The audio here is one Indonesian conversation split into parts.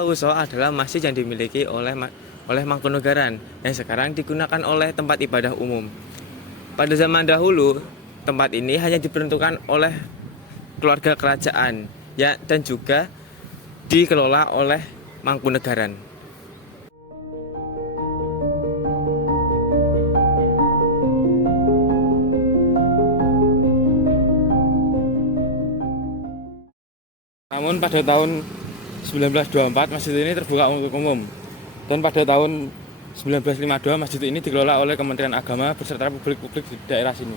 Al-Wusta adalah masjid yang dimiliki oleh Mangkunegaran yang sekarang digunakan oleh tempat ibadah umum. Pada zaman dahulu, tempat ini hanya diperuntukkan oleh keluarga kerajaan ya, dan juga dikelola oleh Mangkunegaran. Namun pada tahun 1924 masjid ini terbuka untuk umum, dan pada tahun 1952 masjid ini dikelola oleh Kementerian Agama beserta publik-publik di daerah sini.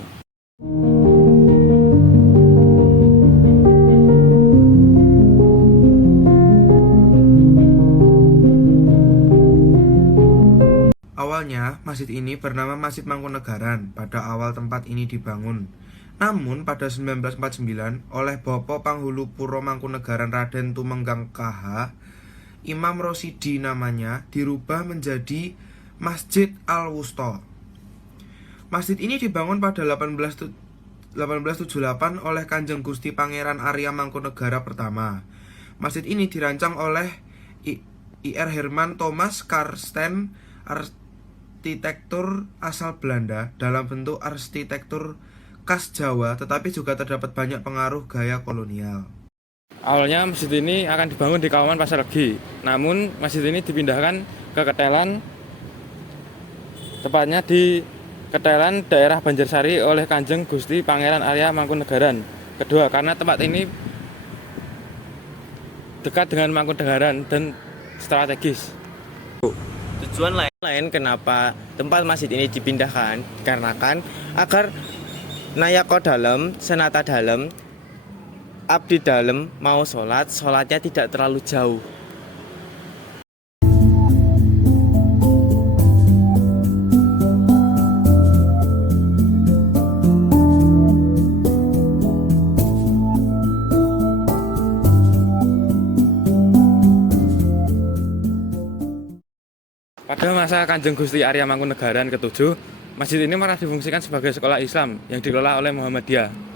Awalnya, masjid ini bernama Masjid Mangkunegaran pada awal tempat ini dibangun. Namun pada 1949 oleh Bapa Panghulu Puro Mangkunegaran Raden Tumenggang KH, Imam Rosidi namanya, dirubah menjadi Masjid Al-Wusta. Masjid ini dibangun pada 1878 oleh Kanjeng Gusti Pangeran Arya Mangkunegara pertama. Masjid ini dirancang oleh Ir Herman Thomas Karsten, arsitektur asal Belanda dalam bentuk arsitektur khas Jawa, tetapi juga terdapat banyak pengaruh gaya kolonial. Awalnya masjid ini akan dibangun di Kauman Pasar Regi, namun masjid ini dipindahkan ke Ketelan, tepatnya di Ketelan daerah Banjarsari oleh Kanjeng Gusti Pangeran Arya Mangkunegaran kedua, karena tempat ini dekat dengan Mangkunegaran dan strategis. Tujuan lain kenapa tempat masjid ini dipindahkan dikarenakan agar nayako dalem, senata dalem, abdi dalem mau sholatnya tidak terlalu jauh. Pada masa Kanjeng Gusti Arya Mangkunegaran ke-7, masjid ini malah difungsikan sebagai sekolah Islam yang dikelola oleh Muhammadiyah.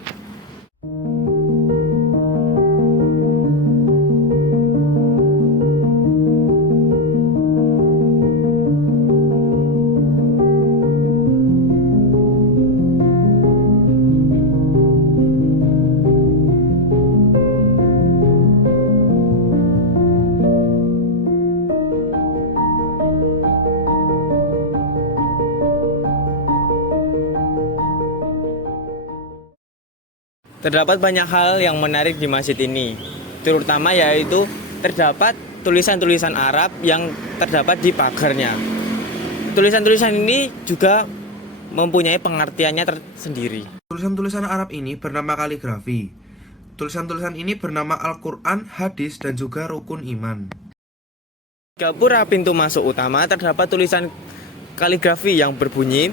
Terdapat banyak hal yang menarik di masjid ini, terutama yaitu terdapat tulisan-tulisan Arab yang terdapat di pagarnya. Tulisan-tulisan ini juga mempunyai pengertiannya tersendiri. Tulisan-tulisan Arab ini bernama kaligrafi. Tulisan-tulisan ini bernama Al-Quran, hadis, dan juga rukun iman. Di gapura pintu masuk utama terdapat tulisan kaligrafi yang berbunyi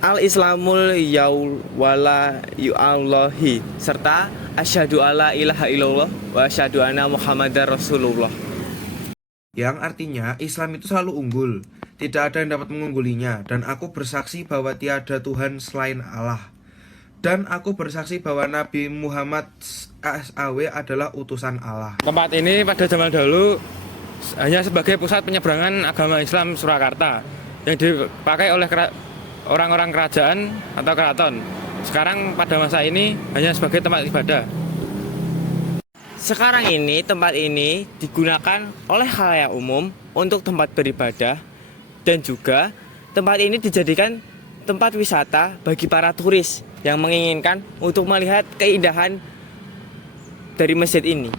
Al-Islamul Yawwala Yu'allahi serta Asyhadu alla ilaha illallah wa asyhadu anna Muhammadar Rasulullah, yang artinya Islam itu selalu unggul, tidak ada yang dapat mengunggulinya, dan aku bersaksi bahwa tiada Tuhan selain Allah, dan aku bersaksi bahwa Nabi Muhammad SAW adalah utusan Allah. Tempat ini pada zaman dahulu hanya sebagai pusat penyeberangan agama Islam Surakarta yang dipakai oleh orang-orang kerajaan atau keraton. Sekarang pada masa ini hanya sebagai tempat ibadah. Sekarang ini tempat ini digunakan oleh khalayak umum untuk tempat beribadah, dan juga tempat ini dijadikan tempat wisata bagi para turis yang menginginkan untuk melihat keindahan dari masjid ini.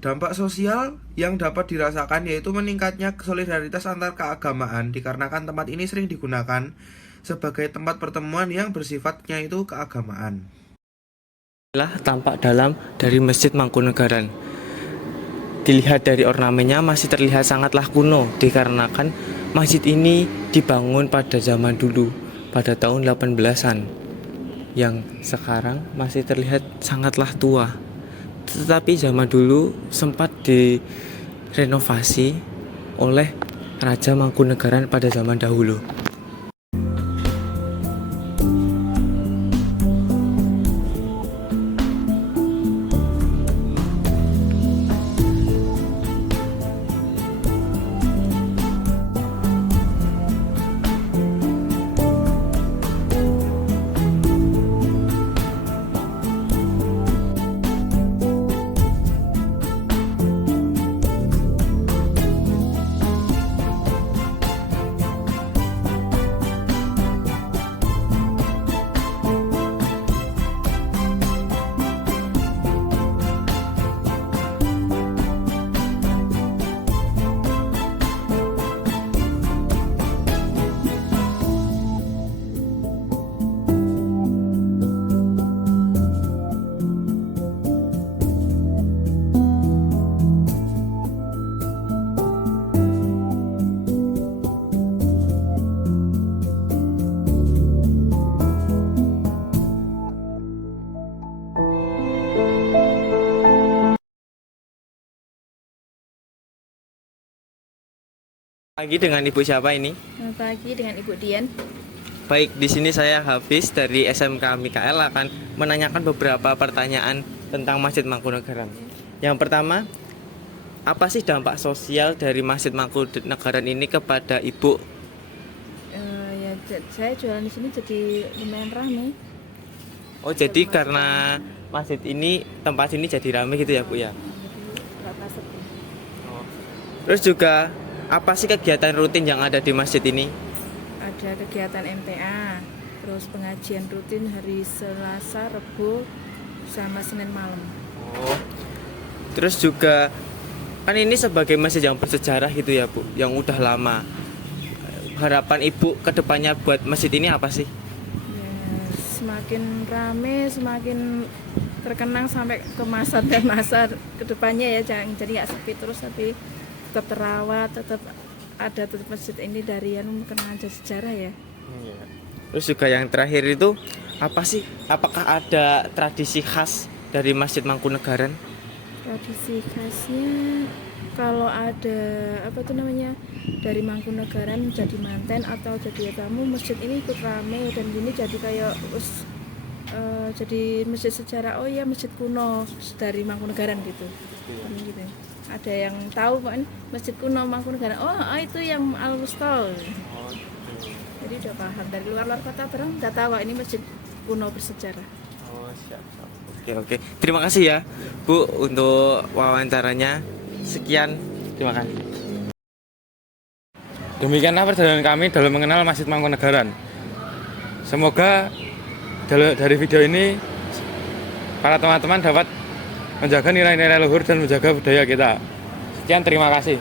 Dampak sosial yang dapat dirasakan yaitu meningkatnya solidaritas antar keagamaan dikarenakan tempat ini sering digunakan sebagai tempat pertemuan yang bersifatnya itu keagamaan. Inilah tampak dalam dari Masjid Mangkunegaran. Dilihat dari ornamennya masih terlihat sangatlah kuno dikarenakan masjid ini dibangun pada zaman dulu pada tahun 18-an, yang sekarang masih terlihat sangatlah tua. Tetapi zaman dulu sempat direnovasi oleh Raja Mangkunegaran pada zaman dahulu. Pagi dengan Ibu siapa ini? Selamat pagi dengan Ibu Dian. Baik, di sini saya Hafiz dari SMK Mikael akan menanyakan beberapa pertanyaan tentang Masjid Mangkunegaran. Yang pertama, apa sih dampak sosial dari Masjid Mangkunegaran ini kepada Ibu? Saya jualan di sini jadi lumayan ramai. Oh, jadi karena masjid ini, tempat ini jadi ramai gitu ya Bu ya? Jadi berapa sepi. Terus juga, apa sih kegiatan rutin yang ada di masjid ini? Ada kegiatan MTA, terus pengajian rutin hari Selasa, Rebo, sama Senin malam. Oh. Terus juga, kan ini sebagai masjid yang bersejarah gitu ya Bu, yang udah lama. Harapan Ibu ke depannya buat masjid ini apa sih? Ya, semakin ramai, semakin terkenang sampai ke masa dan masa kedepannya ya, jangan jadi nggak sepi terus, tapi tetap terawat, tetap ada tetap masjid ini dari yang kenangan sejarah ya. Terus juga yang terakhir itu, apa sih? Apakah ada tradisi khas dari Masjid Mangkunegaran? Tradisi khasnya kalau ada apa tuh namanya dari Mangkunegaran jadi manten atau jadi tamu, masjid ini ikut rame dan gini jadi kayak jadi masjid sejarah. Oh ya, masjid kuno dari Mangkunegaran gitu. Gitu. Ada yang tahu kan masjid kuno Mangkunegaran. Oh, itu yang Al-Wusta. Jadi udah paham, dari luar kota bareng udah tahu ini masjid kuno bersejarah. Oh, siap. Oke. Terima kasih ya Bu untuk wawancaranya. Sekian, terima kasih. Demikianlah perjalanan kami dalam mengenal Masjid Mangkunegaran. Semoga dari video ini para teman-teman dapat menjaga nilai-nilai luhur dan menjaga budaya kita. Sekian, terima kasih.